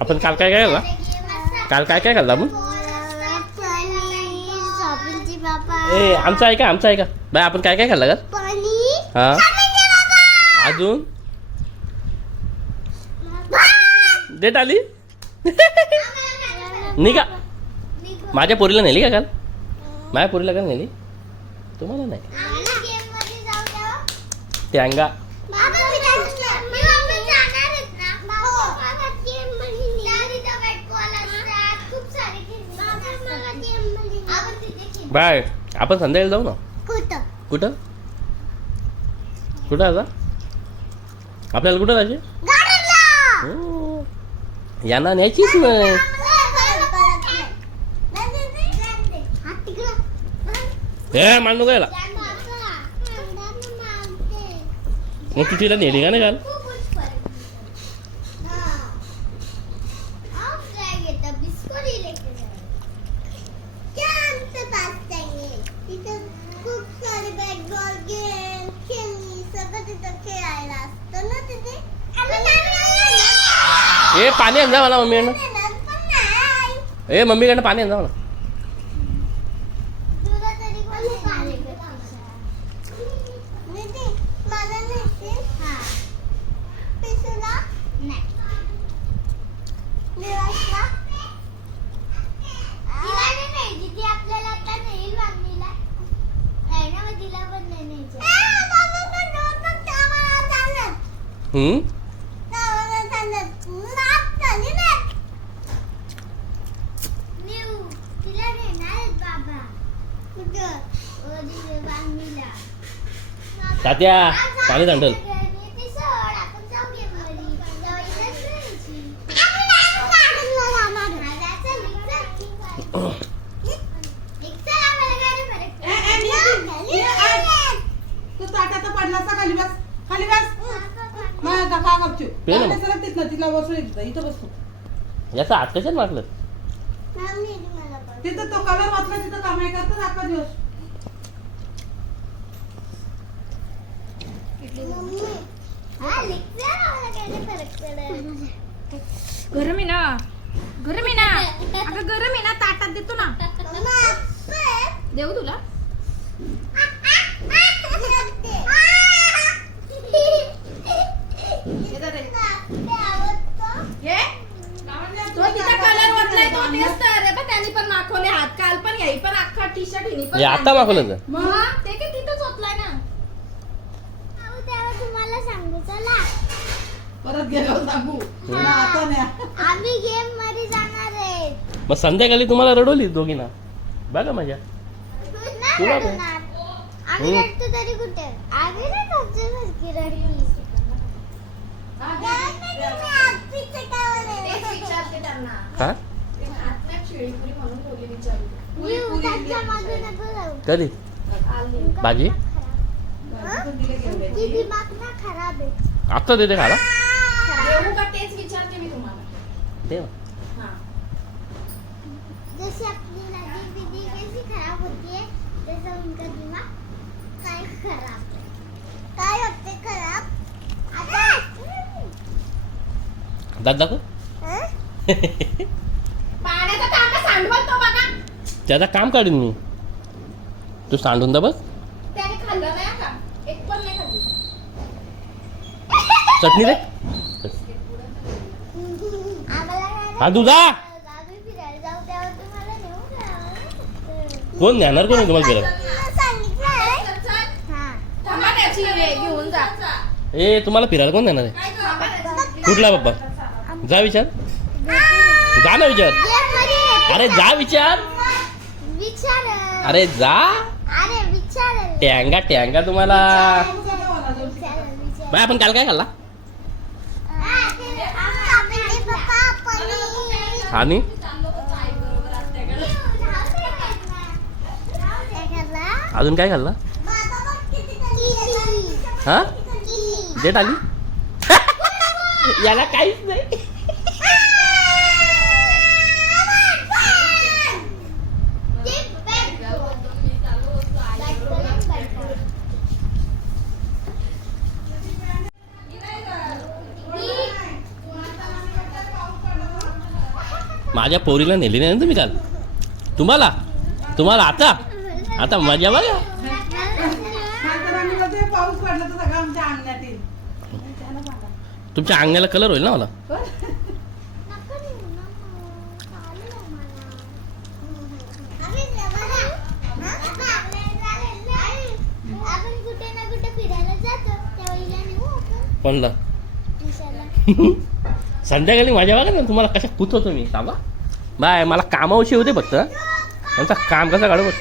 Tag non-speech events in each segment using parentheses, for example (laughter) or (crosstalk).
आपण काल काय काय खाल्ला काल काय काय खाल्लं आपण? ए आमचं आहे का? आमचं आहे का? बाय आपण काय काय खाल्लं का? हा? अजून? डेट आली? (laughs) निघा. माझ्या पोरीला नेली का काल? माझ्या पोरीला काल नेली? तुम्हाला नाही. टँगा बाय. आपण संध्याकाळी जाऊ ना? कुठं? कुठं? कुठं आता? आपल्याला कुठं जायचे. यांना न्यायचीच नाही. हे मांडू गायला मग तू तिला नेली का नाही काल? ए पाणी आण जा मला नाही ए मम्मीकडनं पाणी आण जा मला तुला तरी कोणी पाणी निधी, मला नेशील? पिसूला? दिवसला? ए, मला तर नव्हतं त्यावेळेला चालत. हम्म? त्यावेळेला चालत. नाक झाली ना. कुठं? तात्या पाणी सांडल तू ताटाचा पडलासा खाली बस खाली बस मग का काय करतो पे ना मग. सरक तिथलं तिथला बसू इथं इथं बसतो. याचा हात कशात मारलं. तिथं तो कलर वाचला तिथं कामाई करतात अख्खा दिवस. गरम आहे ना. गरम आहे ना. अगं गरम आहे ना ताटात देतो ना. देऊ तुला हे तो तिचा कलर वाटलाय तो तेच तर रे बा त्याने पण माखवले हात काल पण याई पण अख्खा टी शर्ट हिनी पण हे आता मागवलं तर मग? ते काय तिथंच होतलाय ना. तुम्हाला सांगू चला. परत गेलो सांगू. मला आता न्या. आम्ही गेममध्ये जाणार आहे. मग संध्याकाळी तुम्हाला रडवली दोघींना. बघा मजा. नाही तुला काय? रडणार. आम्ही हम्म. रडतो तरी कुठे? आम्ही नाही तुमच्यासारखी रडली तेच विचारते त्यांना. हा? आता शेळीपुरी म्हणून बोलली विचारली कधी? भाजी? खराब दिमाग आत्ता देते खाला देऊ का नदी खराब उनका दिमाग काय खराब काय होते खराब आता पाण्याचा तांबा सांडवल तो त्याचा काम काढीन मी. तू सांडून दा बघ चटणी रे हा तू जा आम्ही फिरायला जाऊ तेव्हा तुम्हाला नेऊ का? कोण नेणार कोण तुम्हाला फिरायला. हा ए तुम्हाला फिरायला कोण नेणार आहे. कुठला बाप्पा जा विचार. जा ना विचार. अरे जा विचार. अरे जा. टँगा टँगा तुम्हाला. बाय आपण काल काय खाल्ला? आणि? अजून काय खाल्ला? हा? डेट आली? (laughs) याला काहीच नाही. माझ्या पोरीला नेली नाही ना तुम्ही काल? तुम्हाला? तुम्हाला आता? आता मजा बघा. तुमच्या अंगण्याला कलर होईल ना मला. नको (laughs) संध्याकाळी माझ्या बघा ना तुम्हाला कशा कुत होतो मी थांबा. बाय मला कामावशी होते फक्त. त्यांचा काम कसं काढू बघ.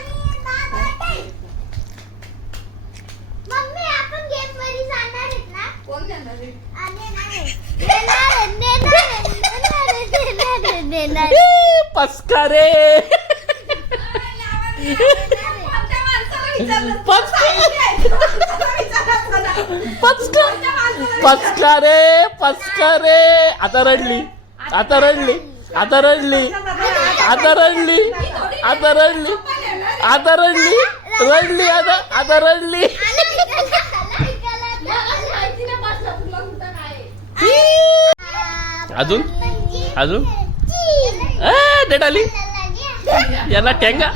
पस्का रे कोणत्या माणसाला विचारलं? पस्का विचारायचं ना. पचका पचका रे पचका रे. आता रडली आता रडली आता रडली आता रडली आता रडली आता रडली रडली आता आता रडली. अजून? अजून? डेट आली याला टेंगा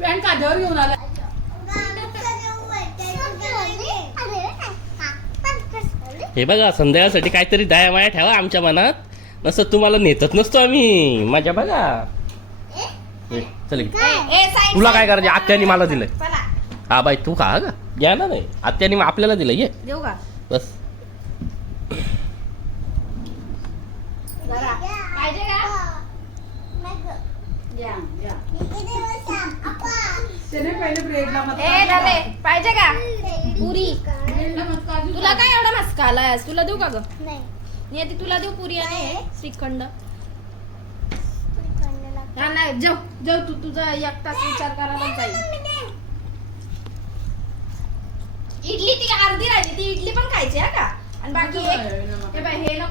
पॅन्ट काढल्यावर घेऊन आला. हे बघा संध्याकाळसाठी काहीतरी दया माया ठेवा आमच्या मनात. नसं तुम्हाला नेतच नसतो आम्ही. माझ्या बघा. चल तुला काय. करायचं? आत्याने मला दिलंय. हा बाई तू खा का घ्या ना नाही आत्याने मग आपल्याला दिलं ये. देऊ का? बस जरा पाहिजे का घ्या त्याने पहिले ब्रेडला मत ए डरे पाहिजे का? पुरी. ब्रेडला मत काढली. तुला काय एवढा मस्का आलायस तुला देऊ का ग? नाही. नियती तुला देऊ पुरी आणि श्रीखंड. नाही जेव जेव तू तुझा एक तास विचार करायला जाईल. इडली ती अर्धी राहिली ती इडली पण खायची हा का? आणि बाकी हे हे नको.